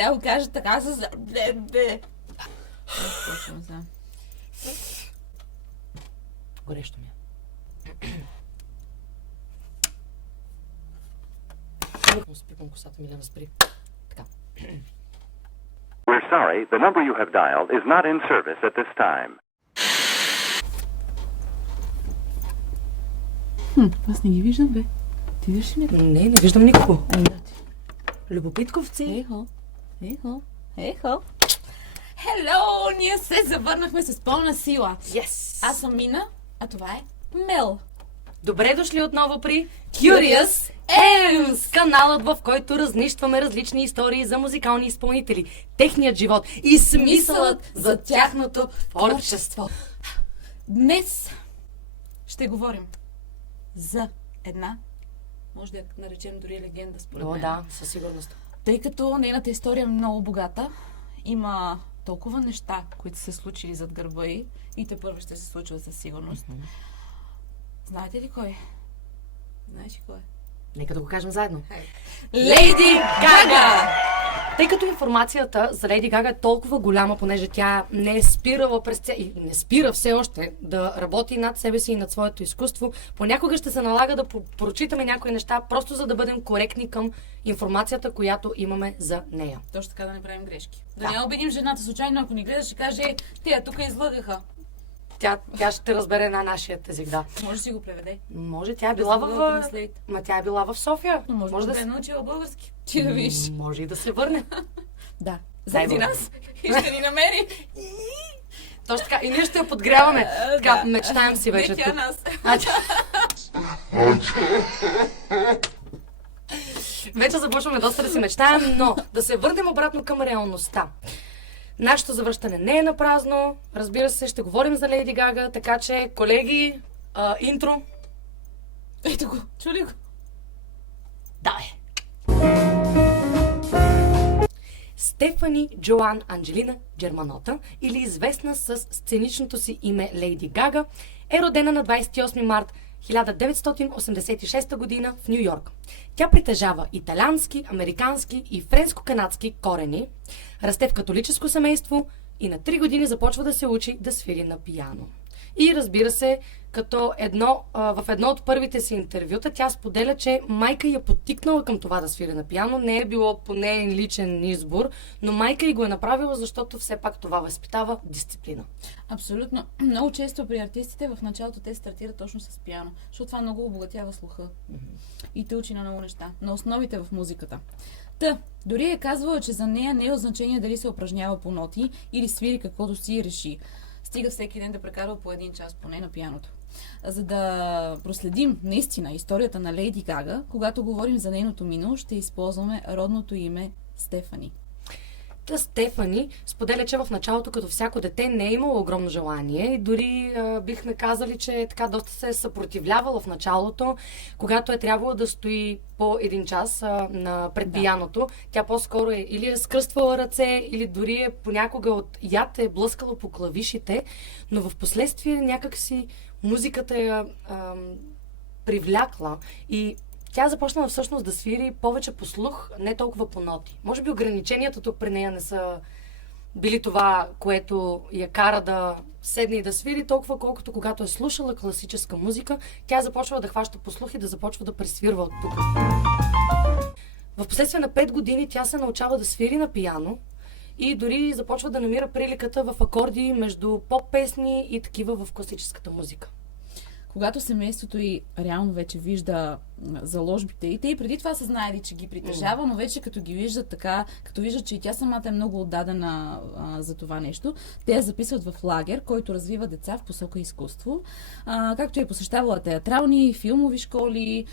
Тя го каже така с... Почвам сега. Горещо ми е. Спипам косата ми, Лена, спри. Така. We're sorry, the number you have dialed is not in service at this time. Аз не ги виждам, бе. Ти виждаш ли? Не виждам никого. Любопитковци. Ехо. Хело! Ние се завърнахме с пълна сила. Yes! Аз съм Мина, а това е Мел. Добре дошли отново при Curious Else! Каналът, в който разнищваме различни истории за музикални изпълнители, техният живот и смисълът за тяхното творчество. Днес ще говорим за една, може да я наречем дори легенда според мен. Да, със сигурност. Тъй като нейната история е много богата, има толкова неща, които са се случили зад гърба й и те първо ще се случват със сигурност. Знаете ли кой? Знаеш ли кой? Нека да го кажем заедно. Лейди Гага! Тъй като информацията за Лейди Гага е толкова голяма, понеже тя не е спирала и не спира все още да работи над себе си и над своето изкуство, понякога ще се налага да прочитаме някои неща, просто за да бъдем коректни към информацията, която имаме за нея. Точно така, да не правим грешки. Да не обидим жената случайно, ако ни гледаш, ще каже, тия тук излъгаха. Тя ще разбере на нашия език, да. Може да си го преведе. Може, тя е била тя е била в София. Но може да е научила български. Ти да виж. Може и да се върне. Да. Заради нас и ще ни намери. Точно така. И ние ще я подгряваме. Така, мечтаем си вече тук. Нас. Вече започваме доста да си мечтаем, но да се върнем обратно към реалността. Нашето завръщане не е напразно. Разбира се, ще говорим за Лейди Гага, така че, колеги, интро. Ето го, чули го? Давай! Стефани Джоан Анджелина Джерманота, или известна с сценичното си име Лейди Гага, е родена на 28 март 1986 година в Ню Йорк. Тя притежава италиански, американски и френско-канадски корени, расте в католическо семейство и на 3 години започва да се учи да свири на пиано. И разбира се, като в едно от първите си интервюта тя споделя, че майка я подтикнала към това да свири на пиано. Не е било по неин личен избор, но майка й го е направила, защото все пак това възпитава дисциплина. Абсолютно. Много често при артистите в началото те стартират точно с пиано, защото това много обогатява слуха. И те учи на много неща, на основите в музиката. Дори е казвала, че за нея не е от значение дали се упражнява по ноти или свири каквото си реши. Стига всеки ден да прекарва по 1 час поне на пианото. За да проследим наистина историята на Лейди Гага, когато говорим за нейното минало, ще използваме родното име Стефани. Стефани споделя, че в началото, като всяко дете, не е имала огромно желание и дори бихме казали, че така доста се е съпротивлявала в началото, когато е трябвало да стои по 1 час пред пияното. Тя по-скоро или е скръствала ръце, или дори е понякога от яд е блъскала по клавишите, но в последствие някакси музиката я привлякла и тя започнала всъщност да свири повече по слух, не толкова по ноти. Може би ограниченията тук при нея не са били това, което я кара да седне и да свири, толкова колкото когато е слушала класическа музика, тя започва да хваща по слух и да започва да пресвирва от тук. В последствие на 5 години тя се научава да свири на пиано и дори започва да намира приликата в акорди между поп-песни и такива в класическата музика. Когато семейството й реално вече вижда заложбите и те и преди това са знаели, че ги притежава, но вече като ги виждат така, като виждат, че и тя самата е много отдадена за това нещо, те я записват в лагер, който развива деца в посока изкуство. Както е посещавала театрални, филмови школи,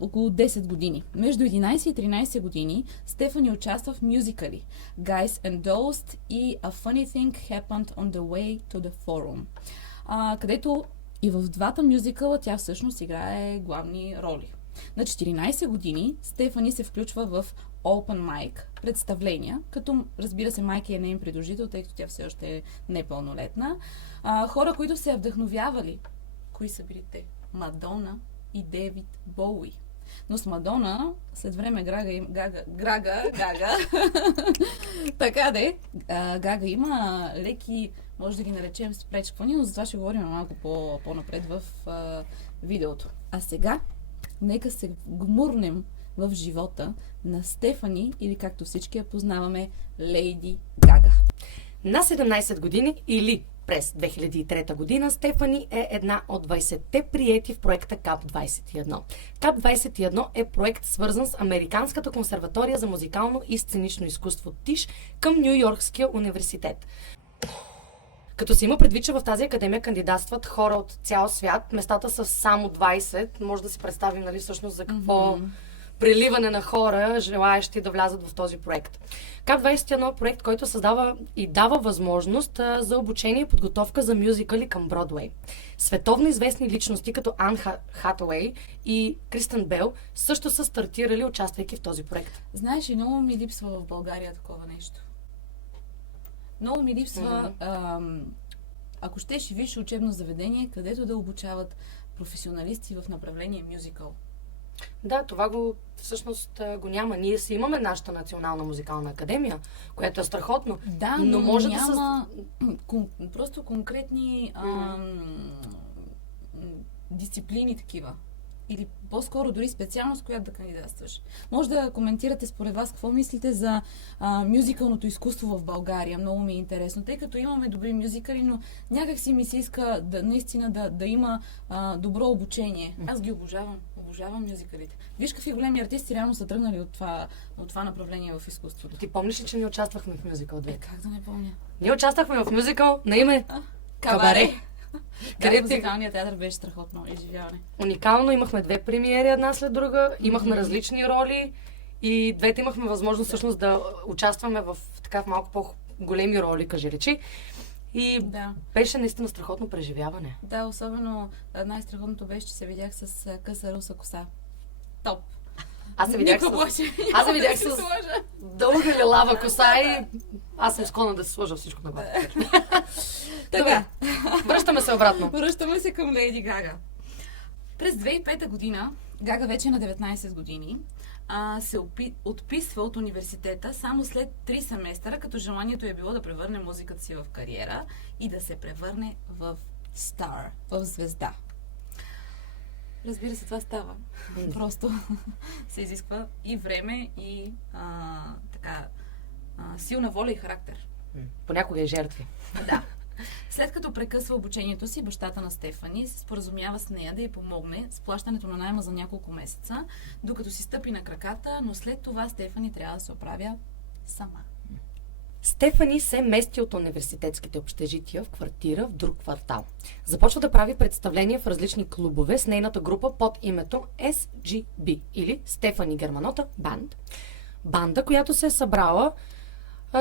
около 10 години. Между 11 и 13 години Стефани участва в мюзикали Guys and Dolls и A Funny Thing Happened on the Way to the Forum, където и в двата мюзикъла тя всъщност играе главни роли. На 14 години Стефани се включва в Open Mic представления, като разбира се майка е неин придружител, тъй като тя все още е непълнолетна. Хора, които се вдъхновявали. Кои са били те? Мадона и Дейвид Боуи. Но с Мадона след време Гага, така де, Гага има леки, може да ги наречем спречквания, но за това ще говорим малко по-напред в видеото. А сега, нека се гмурнем в живота на Стефани, или както всички я познаваме, Лейди Гага. На 17 години или през 2003 година Стефани е една от 20-те приети в проекта КАП-21. КАП-21 е проект, свързан с Американската консерватория за музикално и сценично изкуство ТИШ към Ню-Йоркския университет. Като се има предвид, че в тази академия кандидатстват хора от цял свят, местата са само 20, може да си представим, нали, всъщност за какво преливане на хора, желаящи да влязат в този проект. КАП-21 е проект, който създава и дава възможност за обучение и подготовка за мюзикали към Бродвей. Световно известни личности като Ан Хатауей и Кристен Бел също са стартирали, участвайки в този проект. Знаеш, и много ми липсва в България такова нещо. Много ми липсва, ако щеш и висше учебно заведение, където да обучават професионалисти в направление мюзикъл. Да, това всъщност го няма. Ние си имаме нашата национална музикална академия, което е страхотно. Да, но може няма просто конкретни дисциплини такива. Или по-скоро дори специалност, която да кандидатстваш. Може да коментирате според вас какво мислите за мюзикалното изкуство в България. Много ми е интересно, тъй като имаме добри мюзикали, но някак си ми се иска наистина да има добро обучение. Аз ги обожавам мюзикалите. Виж какви големи артисти реално са тръгнали от това направление в изкуството. Ти помниш ли, че ние участвахме в мюзикъл 2? Как да не помня? Ние участвахме в мюзикъл на име Кабаре. Къде музикалният театър беше страхотно изживяване. Уникално, имахме 2 премиери една след друга, имахме различни роли и двете имахме възможност всъщност да участваме в малко по-големи роли, кажи речи. И беше наистина страхотно преживяване. Да, особено най-страхотното беше, че се видях с къса руса коса. Топ! Аз се видях с дълга лилава коса и аз съм склонна да се сложа всичко на главата. Така, връщаме се обратно. Връщаме се към Лейди Гага. През 2005 година, Гага вече на 19 години, се отписва от университета само след 3 семестъра, като желанието е било да превърне музиката си в кариера и да се превърне в стар, в звезда. Разбира се, това става. Просто се изисква и време, и силна воля и характер. Понякога и жертви. Да. След като прекъсва обучението си, бащата на Стефани се споразумява с нея да й помогне с плащането на найма за няколко месеца, докато си стъпи на краката, но след това Стефани трябва да се оправя сама. Стефани се мести от университетските общежития в квартира в друг квартал. Започва да прави представления в различни клубове с нейната група под името SGB или Стефани Германота Банд. Банда, която се е събрала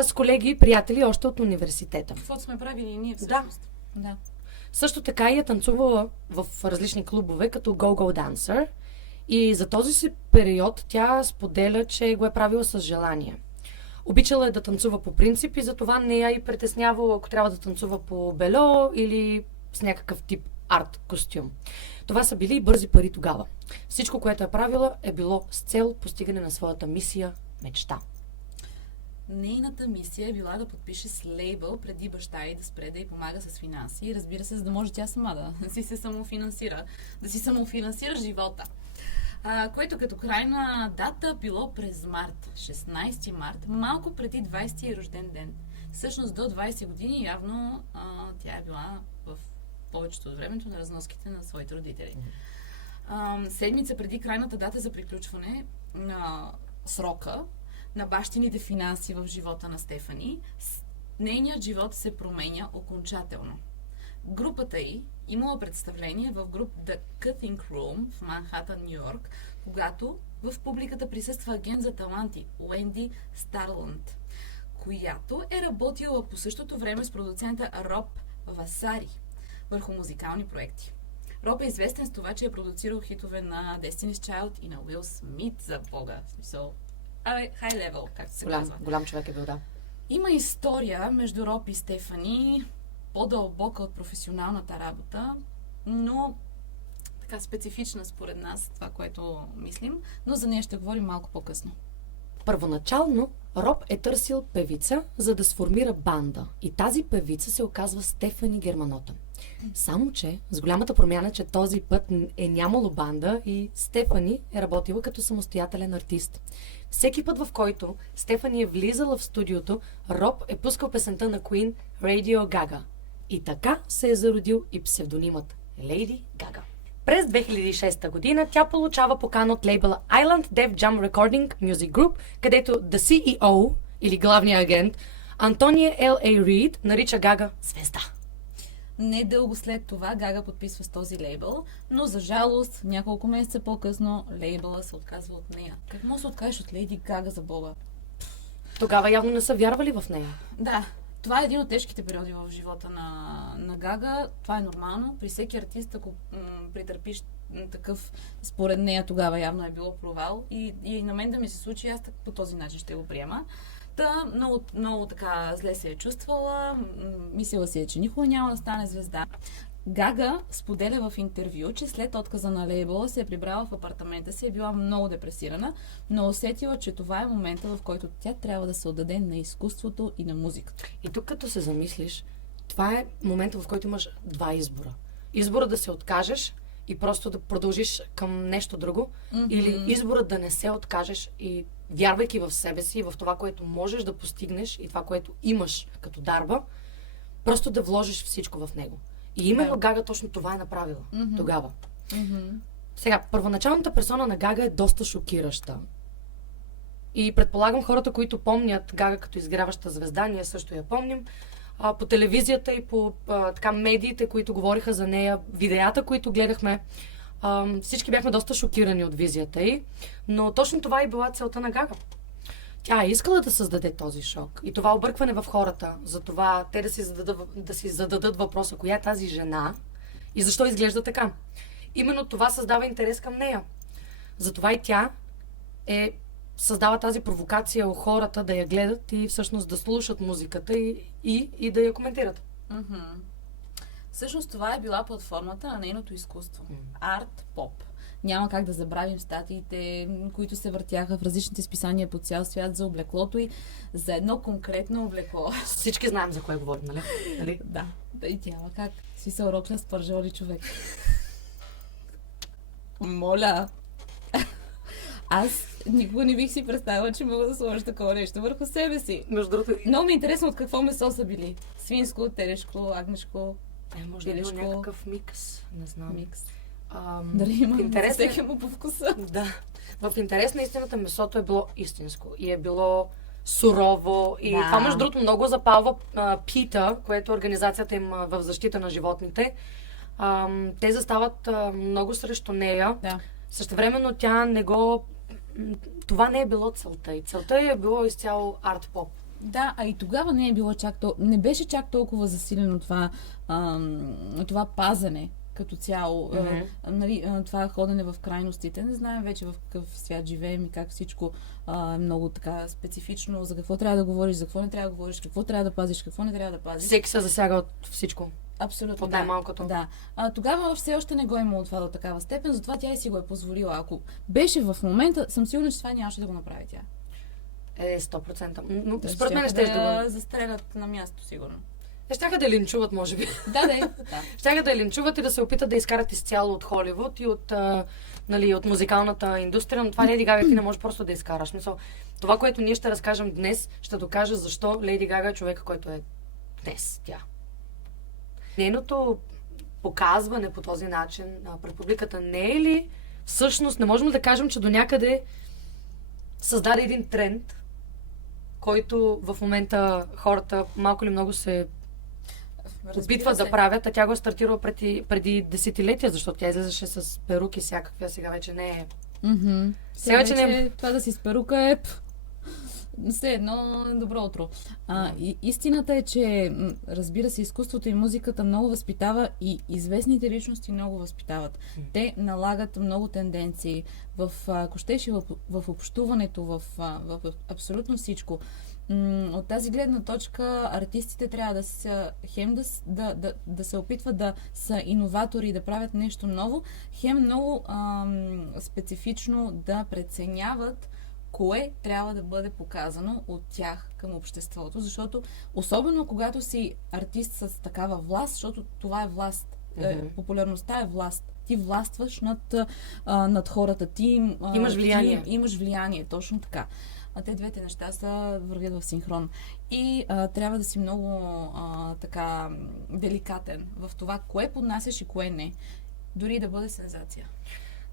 с колеги и приятели още от университета. Каквото сме правили и ние всъщност. Да. Също така и е танцувала в различни клубове, като Go-Go Dancer. И за този си период тя споделя, че го е правила с желание. Обичала е да танцува по принцип и затова не я и притеснявала, ако трябва да танцува по бело или с някакъв тип арт костюм. Това са били и бързи пари тогава. Всичко, което е правила, е било с цел постигане на своята мисия, мечта. Нейната мисия е била да подпише с лейбъл преди баща й да спре да й помага с финанси. И разбира се, за да може тя сама да си се самофинансира. Да си самофинансира живота. Което като крайна дата било през март, 16 март, малко преди 20-ти рожден ден. Всъщност до 20 години явно тя е била в повечето от времето на разноските на своите родители. Седмица преди крайната дата за приключване на срока на бащините финанси в живота на Стефани, нейният живот се променя окончателно. Групата й имала представление в груп The Cutting Room в Манхатън, Нью-Йорк, когато в публиката присъства агент за таланти Уенди Старланд, която е работила по същото време с продуцента Роб Васари върху музикални проекти. Роб е известен с това, че е продуцирал хитове на Destiny's Child и на Уил Смит, за Бога. В смисъл, high level, както се казва. Голям човек е бил, да. Има история между Роб и Стефани, по-дълбока от професионалната работа, но така специфична според нас, това, което мислим, но за нея ще говорим малко по-късно. Първоначално Роб е търсил певица, за да сформира банда. И тази певица се оказва Стефани Германота. Само, че с голямата промяна, че този път е нямало банда и Стефани е работила като самостоятелен артист. Всеки път, в който Стефани е влизала в студиото, Роб е пускал песента на Queen Radio Gaga. И така се е зародил и псевдонимът Лейди Гага. През 2006 година тя получава покана от лейбъла Island Def Jam Recording Music Group, където The CEO, или главният агент, Антония Л.А. Рид, нарича Гага звезда. Не дълго след това Гага подписва с този лейбъл, но за жалост, няколко месеца по-късно лейбъла се отказва от нея. Как може да се откажеш от Лейди Гага, за Бога? Тогава явно не са вярвали в нея. Да, това е един от тежките периоди в живота на Гага. Това е нормално. При всеки артист, ако претърпиш такъв, според нея тогава явно е било провал. И на мен да ми се случи, аз по този начин ще го приема. Та много, много така зле се е чувствала, мислила си е, че никога няма да стане звезда. Гага споделя в интервю, че след отказа на лейбъла се е прибрала в апартамента си, е била много депресирана, но усетила, че това е момента, в който тя трябва да се отдаде на изкуството и на музиката. И тук като се замислиш, това е момента, в който имаш два избора. Избора да се откажеш и просто да продължиш към нещо друго, или избора да не се откажеш и вярвайки в себе си и в това, което можеш да постигнеш и това, което имаш като дарба, просто да вложиш всичко в него. И именно Гага точно това е направила тогава. Сега, първоначалната персона на Гага е доста шокираща. И предполагам хората, които помнят Гага като изгряваща звезда, ние също я помним, по телевизията и по така медиите, които говориха за нея, видеята, които гледахме, всички бяхме доста шокирани от визията й, но точно това и била целта на Гага. Тя е искала да създаде този шок и това объркване в хората, за това те да си зададат въпроса, коя е тази жена и защо изглежда така. Именно това създава интерес към нея. Затова и тя създава тази провокация у хората да я гледат и всъщност да слушат музиката и да я коментират. Всъщност това е била платформата на нейното изкуство. Арт, поп. Няма как да забравим статиите, които се въртяха в различните списания по цял свят за облеклото и за едно конкретно облекло. Всички знаем за кое говорим, нали? Да. Да и тяла как си се урокля с пържоли човек. Моля! Аз никога не бих си представила, че мога да сложа такова нещо върху себе си. Между другото... Много ми е интересно от какво месо са били. Свинско, телешко, агнешко, може да има някакъв микс, не знам. Микс. Дали има всеки му по вкуса? Да. В интерес на истината месото е било истинско и е било сурово и това между другото много запалва ПИТА, което е организацията им в защита на животните. Те застават много срещу нея. Да. Същевременно тя не го... Това не е било целта и целта е било изцяло арт-поп. Да, а и тогава не е било не беше чак толкова засилено това пазене като цяло, това ходене в крайностите. Не знаем вече в какъв свят живеем и как всичко е много така специфично, за какво трябва да говориш, за какво не трябва да говориш, какво трябва да пазиш, какво не трябва да пазиш. Всеки се засяга от всичко. Абсолютно, от най-малкото. Да. Тогава все още не го е имало това до такава степен, затова тя и си го е позволила. Ако беше в момента, съм сигурна, че това нямаше да го направи тя. 100%. Но според мен ще да го на място, сигурно. Щяха да линчуват, може би. Да. Щяха да линчуват и да се опитат да изкарат изцяло от Холивуд и от музикалната индустрия, но това Леди Гага ти не можеш просто да изкараш. Това, което ние ще разкажем днес, ще докаже защо Леди Гага е човека, който е днес тя. Нейното показване по този начин пред публиката не е ли всъщност, не можем да кажем, че до някъде създаде един тренд, който в момента хората малко или много се опитват да правят, а тя го е стартирала преди десетилетия, защото тя излезаше с перуки всякакви, а сега вече не е. Сега вече не е. Това да си с перука е все едно добро утро. Истината е, че разбира се, изкуството и музиката много възпитава и известните личности много възпитават. Те налагат много тенденции ако щеш в общуването, в абсолютно всичко. от тази гледна точка артистите трябва да са хем да се опитват да са иноватори и да правят нещо ново, хем много специфично да преценяват кое трябва да бъде показано от тях към обществото, защото особено когато си артист с такава власт, защото това е власт, популярността е власт. Ти властваш над хората, ти имаш влияние. Имаш влияние, точно така. Те двете неща вървят в синхрон. И трябва да си много така деликатен в това, кое поднасяш и кое не. Дори да бъде сензация.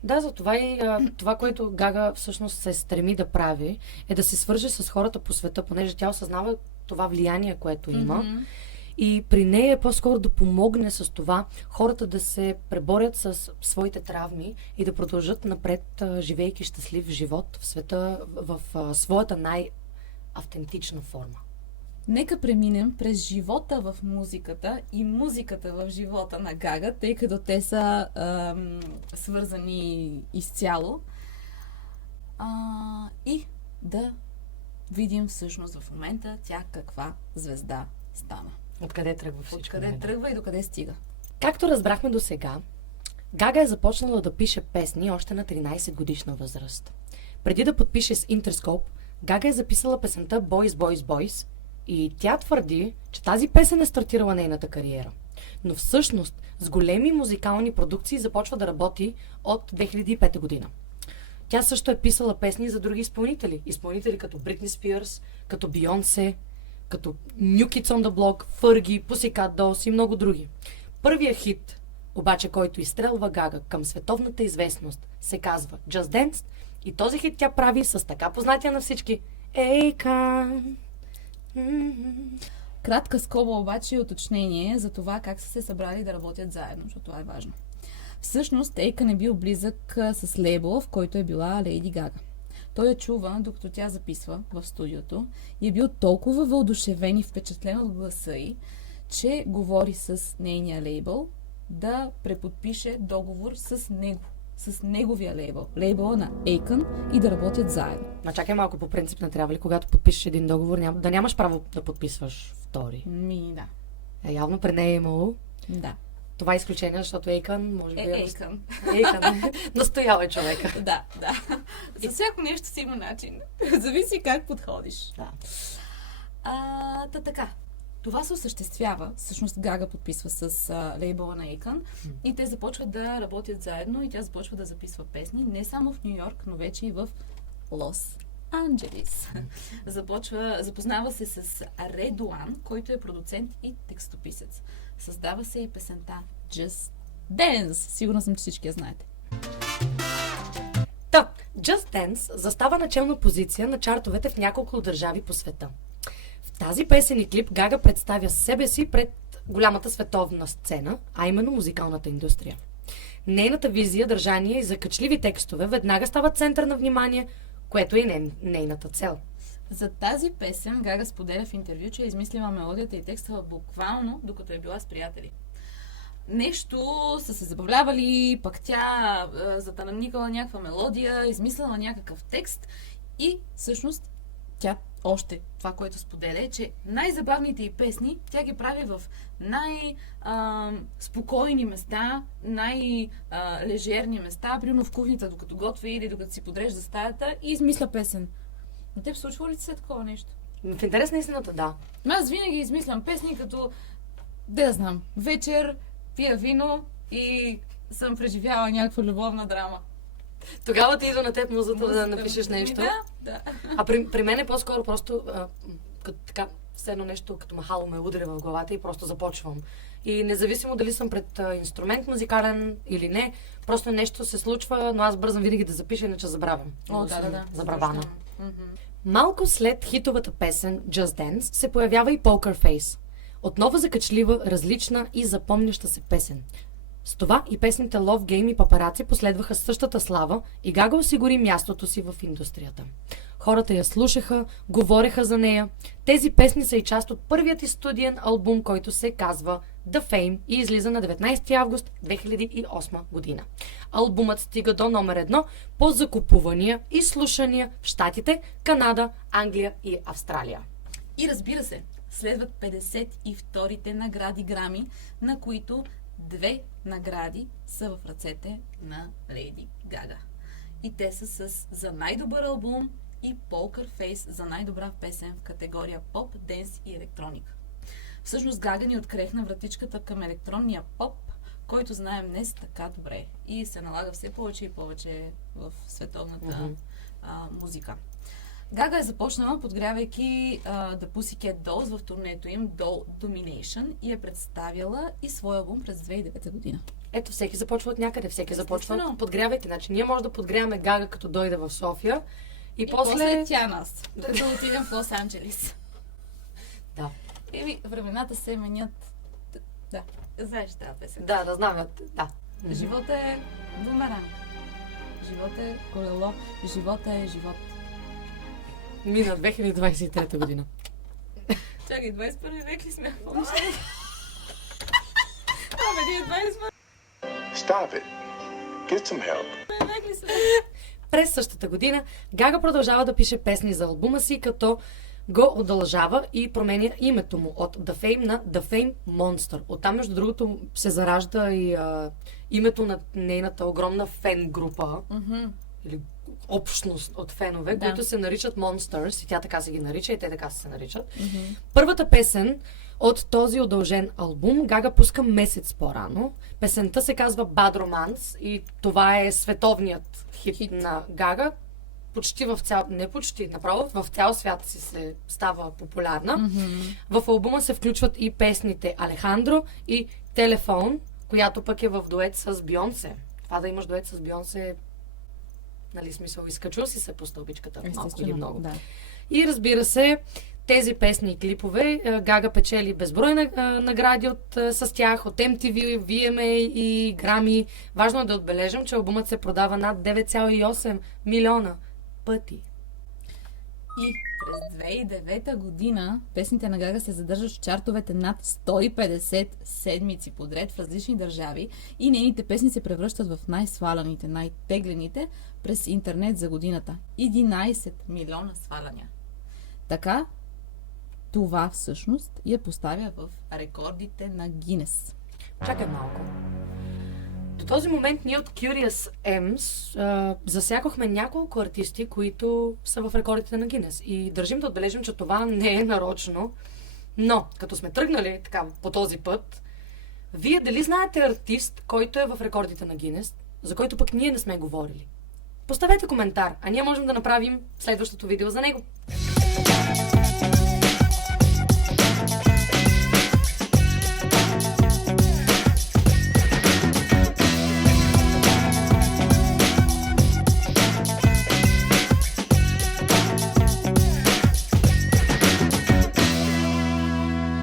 Да, за това и това, което Гага всъщност се стреми да прави, е да се свърже с хората по света, понеже тя осъзнава това влияние, което има. И при нея е по-скоро да помогне с това хората да се преборят с своите травми и да продължат напред, живейки щастлив живот в света в своята най-автентична форма. Нека преминем през живота в музиката и музиката в живота на Гага, тъй като те са свързани изцяло. И да видим всъщност в момента тя каква звезда стана. Откъде тръгва всичко? Откъде тръгва и докъде стига. Както разбрахме до сега, Гага е започнала да пише песни още на 13 годишна възраст. Преди да подпише с Interscope, Гага е записала песента Boys, Boys, Boys и тя твърди, че тази песен е стартирала нейната кариера. Но всъщност с големи музикални продукции започва да работи от 2005 година. Тя също е писала песни за други изпълнители. Изпълнители като Бритни Спирс, като Бейонсе, като New Kids on the Block, Fergie, Pussycat Dolls и много други. Първият хит, обаче, който изстрелва Гага към световната известност, се казва Just Dance и този хит тя прави с така познатия на всички Akon. Кратка скоба обаче и уточнение за това как са се събрали да работят заедно, защото това е важно. Всъщност, Akon е бил близък с лейбъл, в който е била Лейди Гага. Той я чува, докато тя записва в студиото и е бил толкова въодушевен и впечатлен от гласа й, че говори с нейния лейбъл да преподпише договор с него, с неговия лейбъл, лейбъла на Akon и да работят заедно. Ма чакай малко, по принцип не трябва ли, когато подпишеш един договор, да нямаш право да подписваш втори? Да. Явно при нея е имало. Да. Това е изключение, защото Akon може би Akon. Akon. Настоял е човека. Да. За всяко нещо си има начин. Зависи как подходиш. Да. Така. Това се осъществява. Всъщност Гага подписва с лейбъла на Akon и те започват да работят заедно и тя започва да записва песни не само в Ню Йорк, но вече и в Лос Анджелис. Запознава се с Редуан, който е продуцент и текстописец. Създава се и песента Just Dance. Сигурна съм, че всички я знаете. Just Dance застава начална позиция на чартовете в няколко държави по света. В тази песен и клип Гага представя себе си пред голямата световна сцена, а именно музикалната индустрия. Нейната визия, държание и закачливи текстове веднага стават център на внимание, което е нейната цел. За тази песен Гага споделя в интервю, че е измислила мелодията и текста буквално, докато е била с приятели. Нещо са се забавлявали, пък тя затанамникала някаква мелодия, измислила някакъв текст и всъщност тя още това, което споделя е, че най-забавните й песни тя ги прави в най-спокойни места, най-лежерни места, примерно в кухнята, докато готви или докато си подрежда стаята и измисля песен. На теб случва ли се такова нещо? В интерес на истината, да. Аз винаги измислям песни като, да знам, вечер, пия вино и съм преживяла някаква любовна драма. Тогава ти идва на теб музата да напишеш нещо. Да. А при мен е по-скоро просто така, все едно нещо като махало ме удря в главата и просто започвам. И независимо дали съм пред инструмент музикален или не, просто нещо се случва, но аз бързам винаги да запиша, иначе забравям. Да. Забравана. Малко след хитовата песен Just Dance се появява и Poker Face. Отново закачлива, различна и запомняща се песен. С това и песните Love Game и Папараци последваха същата слава и Гага осигури мястото си в индустрията. Хората я слушаха, говореха за нея. Тези песни са и част от първият и студиен албум, който се казва The Fame и излиза на 19 август 2008 година. Албумът стига до номер 1 по закупувания и слушания в Щатите, Канада, Англия и Австралия. И разбира се, следват 52-те награди Грами, на които 2 награди са в ръцете на Лейди Гага. И те са за най-добър албум и Poker Face за най-добра песен в категория поп, денс и електроника. Всъщност Гага ни открехна вратичката към електронния поп, който знаем днес така добре и се налага все повече и повече в световната музика. Гага е започнала, подгрявайки The Pussycat Dolls в турнето им Doll Domination и е представила и своя албум през 2009 година. Ето, всеки започва от някъде, всеки започва подгрявайки. Значи, ние може да подгряваме Гага, като дойде в София и после тя нас. Да отидем в Лос-Анджелис. Да. Времената се менят. Да, знаеш тази песен. Да, знам. Да. Живот е бумеранг. Живот е колело. Живот е живот. Мина 2023 година. Чакай, 21 век ли сме? Помниш ли? Ние 21 Stop it. Get some help. век ли сме? През същата година Гага продължава да пише песни за албума си, като го удължава и променя името му от The Fame на The Fame Monster. Оттам, между другото, се заражда и името на нейната огромна фен група, или общност от фенове, които се наричат Monsters, и тя така се ги нарича, и те така се наричат. Първата песен от този удължен албум Гага пуска месец по-рано. Песента се казва Bad Romance и това е световният хит на Гага. Почти в цял... Не почти, направо в цял свят си се става популярна. В албума се включват и песните Алехандро и Телефон, която пък е в дует с Бионсе. Това да имаш дует с Бионсе, нали, смисъл, изкачил си се по стълбичката, малко или много. Да. И разбира се, тези песни и клипове, Гага печели безброй награди с тях, от MTV, VMA и Грами. Важно е да отбележим, че албумът се продава над 9,8 милиона пъти. И през 2009 година песните на Гага се задържат в чартовете над 150 седмици подред в различни държави и нейните песни се превръщат в най-сваляните, най-теглените през интернет за годината. 11 милиона сваляния. Така, това всъщност я поставя в рекордите на Гинес. Чакай малко. До този момент ние от Curious M's засякохме няколко артисти, които са в рекордите на Гинес. И държим да отбележим, че това не е нарочно. Но, като сме тръгнали така по този път, вие дали знаете артист, който е в рекордите на Гинес, за който пък ние не сме говорили? Поставете коментар, а ние можем да направим следващото видео за него.